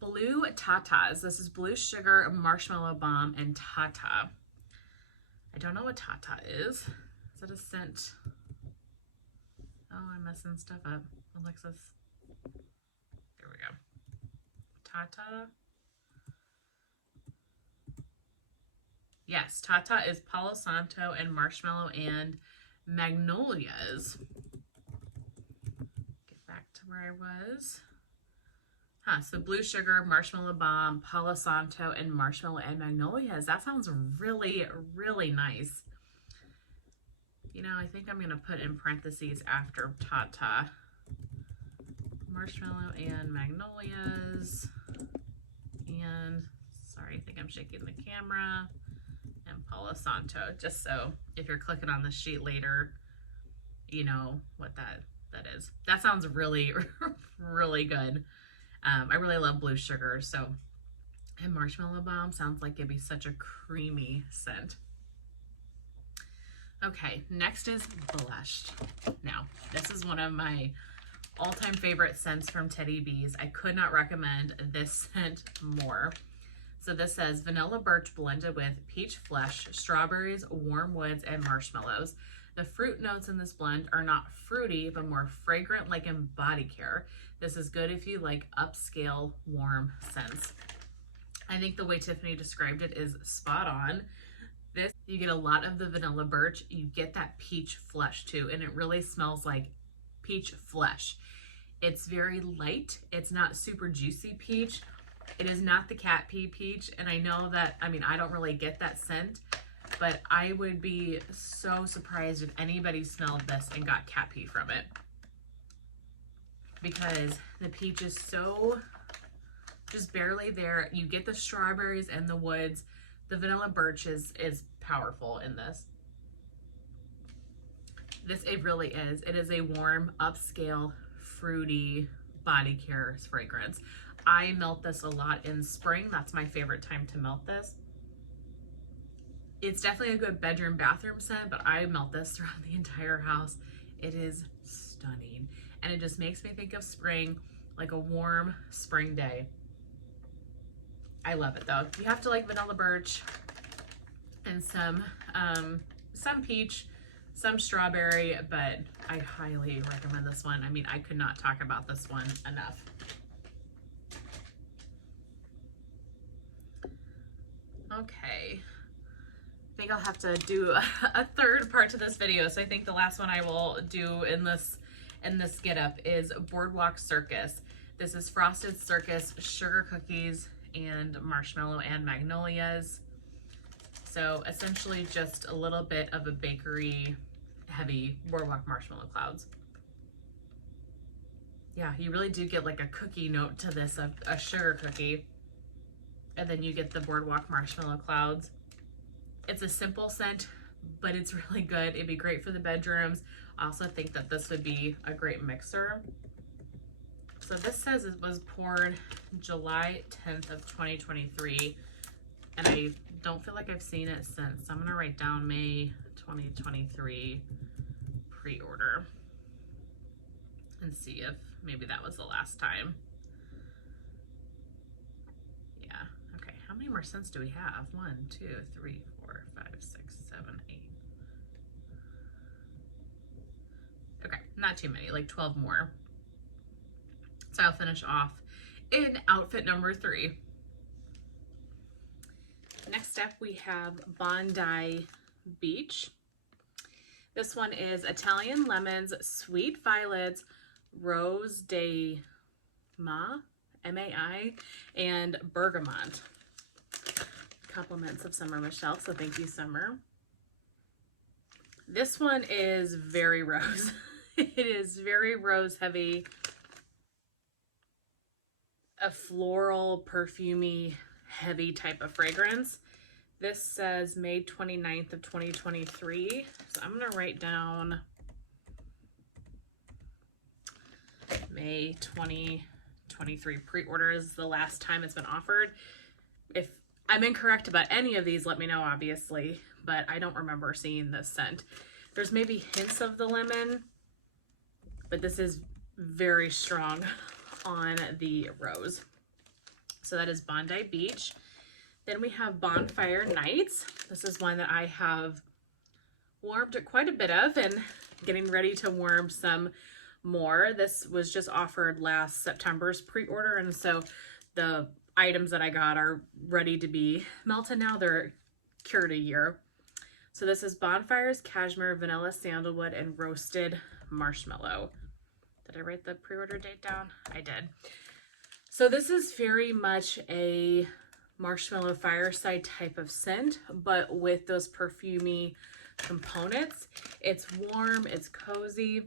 Blue Tatas. This is blue sugar, marshmallow balm, and Tata. I don't know what Tata is. Is that a scent? Oh, I'm messing stuff up. Alexis. There we go. Tata. Yes, Tata is Palo Santo and marshmallow and magnolias. Get back to where I was. So blue sugar, marshmallow balm, Palo Santo, and marshmallow and magnolias. That sounds really, really nice. You know, I think I'm going to put in parentheses after Tata. Marshmallow and magnolias. And, sorry, I think I'm shaking the camera. And Palo Santo, just so if you're clicking on the sheet later, you know what that is. That sounds really, really good. I really love blue sugar, so, and marshmallow balm sounds like it'd be such a creamy scent. Okay, next is Blushed. Now, this is one of my all-time favorite scents from Teddy B's. I could not recommend this scent more. So this says vanilla birch blended with peach flesh, strawberries, warm woods, and marshmallows. The fruit notes in this blend are not fruity, but more fragrant, like in body care. This is good if you like upscale warm scents. I think the way Tiffany described it is spot on. This, you get a lot of the vanilla birch, you get that peach flesh too, and it really smells like peach flesh. It's very light, it's not super juicy peach. It is not the cat pee peach, and I know that, I mean, I don't really get that scent, but I would be so surprised if anybody smelled this and got cat pee from it. Because the peach is so just barely there. You get the strawberries and the woods. The vanilla birch is powerful in this. It really is. It is a warm, upscale, fruity body care fragrance. I melt this a lot in spring. That's my favorite time to melt this. It's definitely a good bedroom, bathroom scent, but I melt this throughout the entire house. It is stunning. And it just makes me think of spring, like a warm spring day. I love it though. You have to like vanilla birch and some peach, some strawberry, but I highly recommend this one. I mean, I could not talk about this one enough. Okay. I think I'll have to do a third part to this video. So I think the last one I will do in this get up is Boardwalk Circus. This is Frosted Circus sugar cookies and marshmallow and magnolias. So essentially just a little bit of a bakery heavy boardwalk marshmallow clouds. Yeah, you really do get like a cookie note to this, a sugar cookie. And then you get the boardwalk marshmallow clouds. It's a simple scent, but it's really good. It'd be great for the bedrooms. I also think that this would be a great mixer. So this says it was poured July 10th of 2023, and I don't feel like I've seen it since. So I'm gonna write down May 2023 pre-order and see if maybe that was the last time. Yeah, okay, how many more scents do we have? 1, 2, 3, 4, 5, 6, 7, 8. Okay, not too many, like 12 more. So I'll finish off in outfit number 3. Next up we have Bondi Beach. This one is Italian lemons, sweet violets, rose de M-A-I, and bergamot. Compliments of Summer Michelle, so thank you, Summer. This one is very rose. It is very rose heavy. A floral, perfumey, heavy type of fragrance. This says May 29th of 2023. So I'm gonna write down May 2023 pre-order is the last time it's been offered. If I'm incorrect about any of these, let me know, obviously, but I don't remember seeing this scent. There's maybe hints of the lemon, but this is very strong on the rose. So that is Bondi Beach. Then we have Bonfire Nights. This is one that I have warmed quite a bit of and getting ready to warm some more. This was just offered last September's pre-order, and so the items that I got are ready to be melted now. They're cured a year. So this is Bonfire's Cashmere, Vanilla Sandalwood, and Roasted Marshmallow. Did I write the pre-order date down? I did. So this is very much a marshmallow fireside type of scent, but with those perfumey components. It's warm, it's cozy.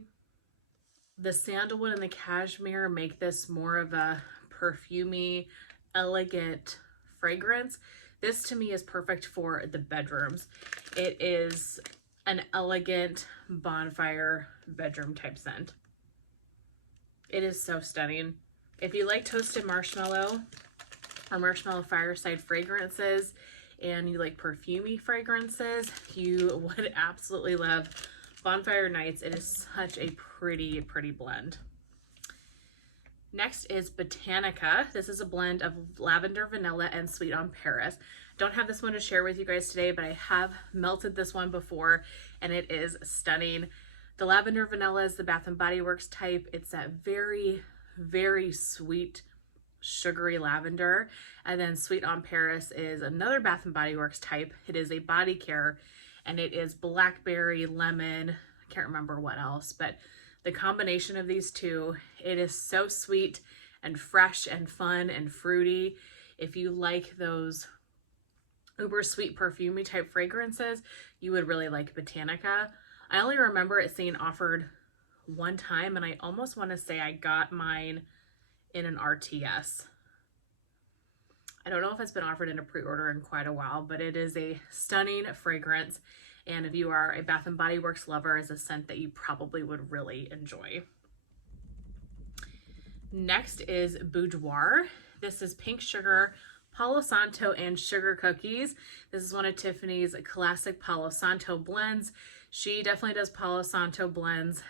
The sandalwood and the cashmere make this more of a perfumey, elegant fragrance. This to me is perfect for the bedrooms. It is an elegant bonfire bedroom type scent. It is so stunning. If you like toasted marshmallow or marshmallow fireside fragrances and you like perfumey fragrances, you would absolutely love Bonfire Nights. It is such a pretty, pretty blend. Next is Botanica. This is a blend of lavender, vanilla, and sweet on Paris. Don't have this one to share with you guys today, but I have melted this one before and it is stunning. The lavender vanilla is the Bath & Body Works type. It's that very, very sweet, sugary lavender. And then Sweet on Paris is another Bath & Body Works type. It is a body care, and it is blackberry, lemon, I can't remember what else, but the combination of these two, it is so sweet and fresh and fun and fruity. If you like those uber sweet perfumey type fragrances, you would really like Botanica. I only remember it being offered one time, and I almost want to say I got mine in an RTS. I don't know if it's been offered in a pre-order in quite a while, but it is a stunning fragrance. And if you are a Bath & Body Works lover, it's a scent that you probably would really enjoy. Next is Boudoir. This is pink sugar, Palo Santo, and sugar cookies. This is one of Tiffany's classic Palo Santo blends. She definitely does Palo Santo blends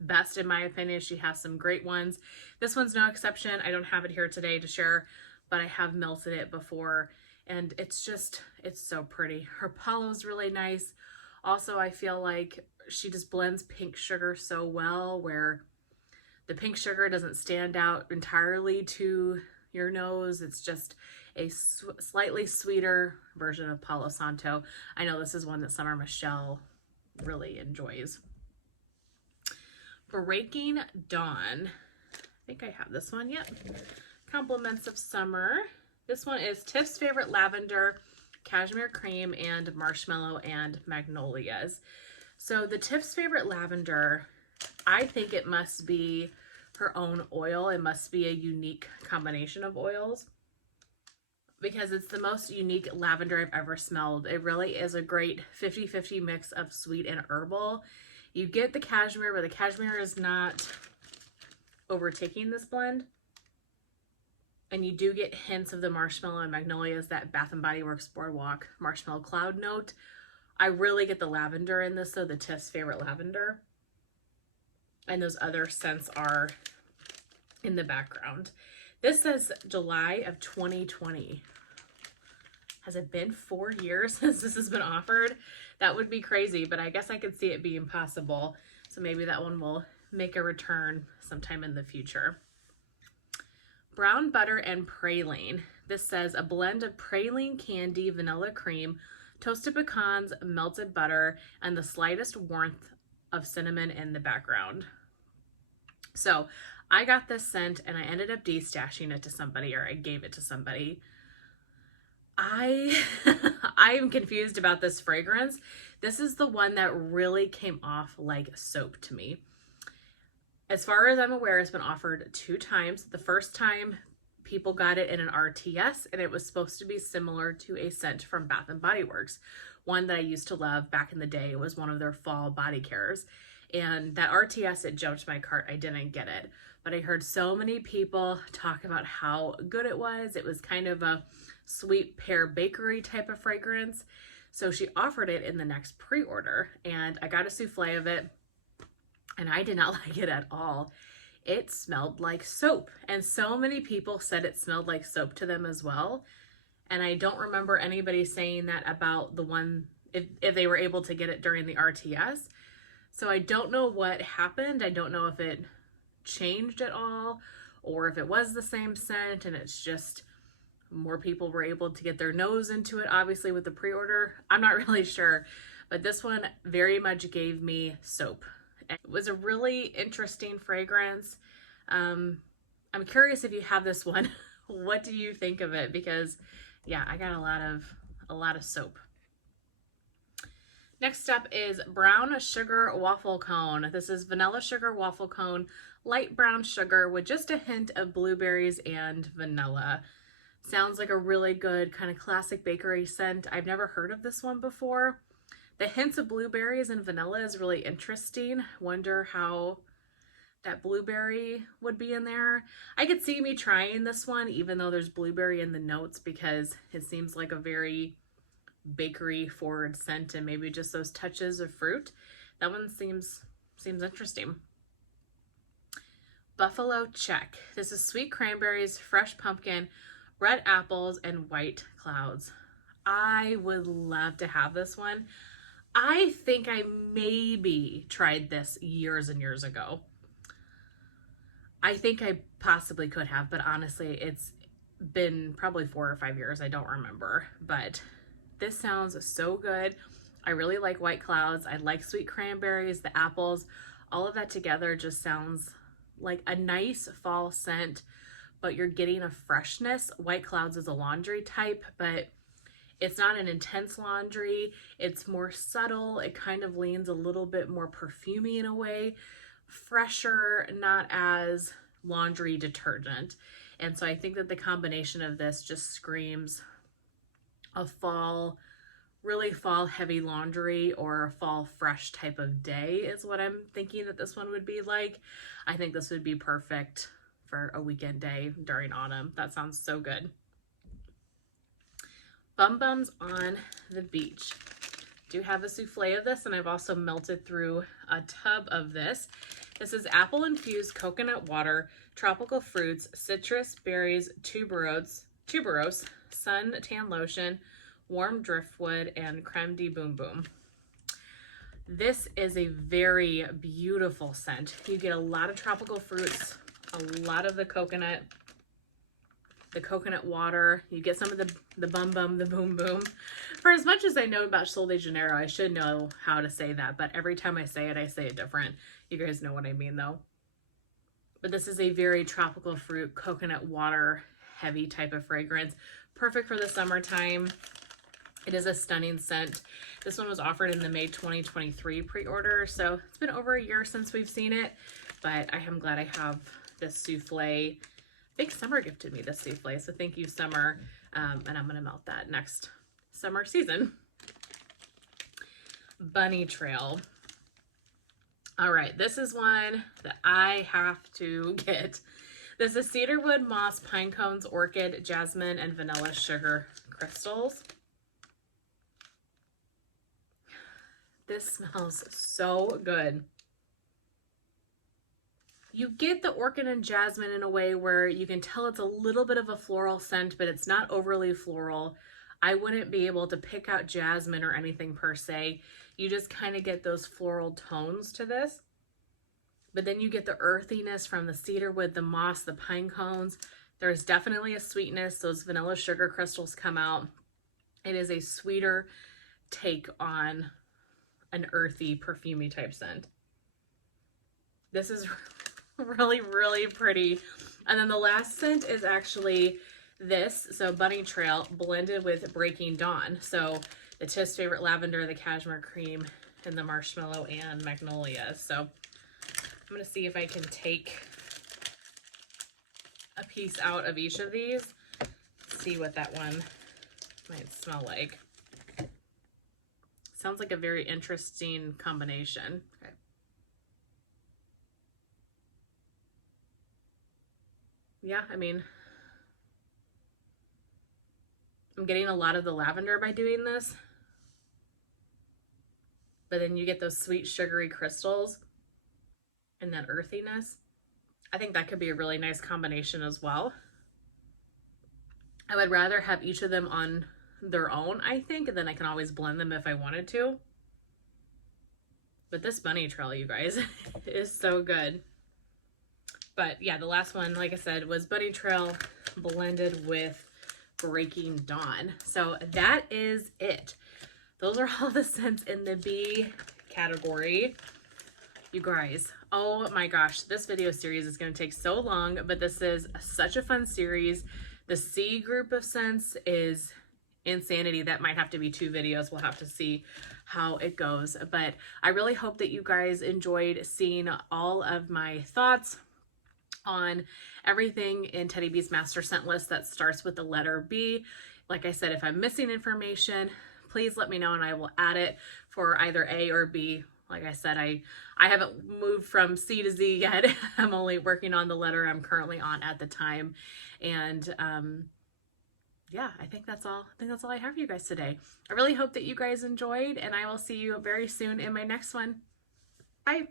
best in my opinion. She has some great ones. This one's no exception. I don't have it here today to share, but I have melted it before, and it's so pretty. Her Palo's really nice. Also, I feel like she just blends pink sugar so well, where the pink sugar doesn't stand out entirely to your nose. It's just a slightly sweeter version of Palo Santo. I know this is one that Summer Michelle really enjoys. Breaking Dawn. think I have this one. Yep. Compliments of Summer. This one is Tiff's Favorite Lavender, Cashmere Cream, and Marshmallow and Magnolias. So the Tiff's Favorite Lavender, I think it must be her own oil. It must be a unique combination of oils because it's the most unique lavender I've ever smelled. It really is a great 50-50 mix of sweet and herbal. You get the cashmere, but the cashmere is not overtaking this blend. And you do get hints of the marshmallow and magnolias, that Bath & Body Works Boardwalk marshmallow cloud note. I really get the lavender in this though, the Tiff's Favorite Lavender. And those other scents are in the background. This says July of 2020. Has it been 4 years since this has been offered? That would be crazy, but I guess I could see it being possible. So maybe that one will make a return sometime in the future. Brown Butter and Praline. This says a blend of praline candy, vanilla cream, toasted pecans, melted butter, and the slightest warmth of cinnamon in the background. So I got this scent and I ended up de-stashing it to somebody, or I gave it to somebody. I'm confused about this fragrance. This is the one that really came off like soap to me. As far as I'm aware, it's been offered 2 times. The first time people got it in an RTS, and it was supposed to be similar to a scent from Bath & Body Works. One that I used to love back in the day. It was one of their fall body cares. And that RTS, it jumped my cart. I didn't get it. But I heard so many people talk about how good it was. It was kind of a sweet pear bakery type of fragrance. So she offered it in the next pre-order, and I got a souffle of it. And I did not like it at all. It smelled like soap. And so many people said it smelled like soap to them as well. And I don't remember anybody saying that about the one, if they were able to get it during the RTS. So I don't know what happened. I don't know if it changed at all or if it was the same scent and it's just more people were able to get their nose into it, obviously with the pre-order. I'm not really sure. But this one very much gave me soap. It was a really interesting fragrance. I'm curious if you have this one. What do you think of it? Because yeah, I got a lot of soap. Next up is Brown Sugar Waffle Cone. This is vanilla sugar waffle cone, light brown sugar with just a hint of blueberries and vanilla. Sounds like a really good kind of classic bakery scent. I've never heard of this one before. The hints of blueberries and vanilla is really interesting. Wonder how that blueberry would be in there. I could see me trying this one even though there's blueberry in the notes because it seems like a very bakery forward scent and maybe just those touches of fruit. That one seems interesting. Buffalo Check. This is sweet cranberries, fresh pumpkin, red apples, and white clouds. I would love to have this one. I think I maybe tried this years and years ago. I think I possibly could have, but honestly, it's been probably 4 or 5 years. I don't remember, but this sounds so good. I really like white clouds. I like sweet cranberries, the apples, all of that together just sounds like a nice fall scent, but you're getting a freshness. White clouds is a laundry type, but it's not an intense laundry. It's more subtle. It kind of leans a little bit more perfumey in a way. Fresher, not as laundry detergent. And so I think that the combination of this just screams a fall, really fall heavy laundry or a fall fresh type of day is what I'm thinking that this one would be like. I think this would be perfect for a weekend day during autumn. That sounds so good. Bum Bums on the Beach. Do have a souffle of this, and I've also melted through a tub of this. This is apple infused coconut water, tropical fruits, citrus, berries, tuberose, sun tan lotion, warm driftwood, and creme de boom boom. This is a very beautiful scent. You get a lot of tropical fruits, a lot of the coconut water. You get some of the bum bum, the boom boom. For as much as I know about Sol de Janeiro, I should know how to say that, but every time I say it different. You guys know what I mean though. But this is a very tropical fruit, coconut water, heavy type of fragrance. Perfect for the summertime. It is a stunning scent. This one was offered in the May 2023 pre-order, so it's been over a year since we've seen it, but I am glad I have this souffle. I think Summer gifted me this souffle, so thank you, Summer. And I'm going to melt that next summer season. Bunny Trail. All right, this is one that I have to get. This is cedarwood, moss, pine cones, orchid, jasmine, and vanilla sugar crystals. This smells so good. You get the orchid and jasmine in a way where you can tell it's a little bit of a floral scent, but it's not overly floral. I wouldn't be able to pick out jasmine or anything per se. You just kind of get those floral tones to this. But then you get the earthiness from the cedarwood, the moss, the pine cones. There's definitely a sweetness. Those vanilla sugar crystals come out. It is a sweeter take on an earthy, perfumey type scent. This is really, really pretty. And then the last scent is actually this. So Bunny Trail blended with Breaking Dawn. So the Tiff's Favorite Lavender, the Cashmere Cream, and the Marshmallow and Magnolia. So I'm going to see if I can take a piece out of each of these. See what that one might smell like. Sounds like a very interesting combination. Okay. Yeah, I mean, I'm getting a lot of the lavender by doing this. But then you get those sweet sugary crystals and that earthiness. I think that could be a really nice combination as well. I would rather have each of them on their own, I think, and then I can always blend them if I wanted to. But this Bunny Trail, you guys, is so good. But yeah, the last one, like I said, was Bunny Trail blended with Breaking Dawn. So that is it. Those are all the scents in the B category. You guys, oh my gosh, this video series is going to take so long, but this is such a fun series. The C group of scents is insanity. That might have to be 2 videos. We'll have to see how it goes. But I really hope that you guys enjoyed seeing all of my thoughts on everything in Teddy B's master scent list that starts with the letter B. Like I said, if I'm missing information, please let me know and I will add it for either A or B. Like I said, I haven't moved from C to Z yet. I'm only working on the letter I'm currently on at the time. And yeah, I think that's all. I have for you guys today. I really hope that you guys enjoyed, and I will see you very soon in my next one. Bye.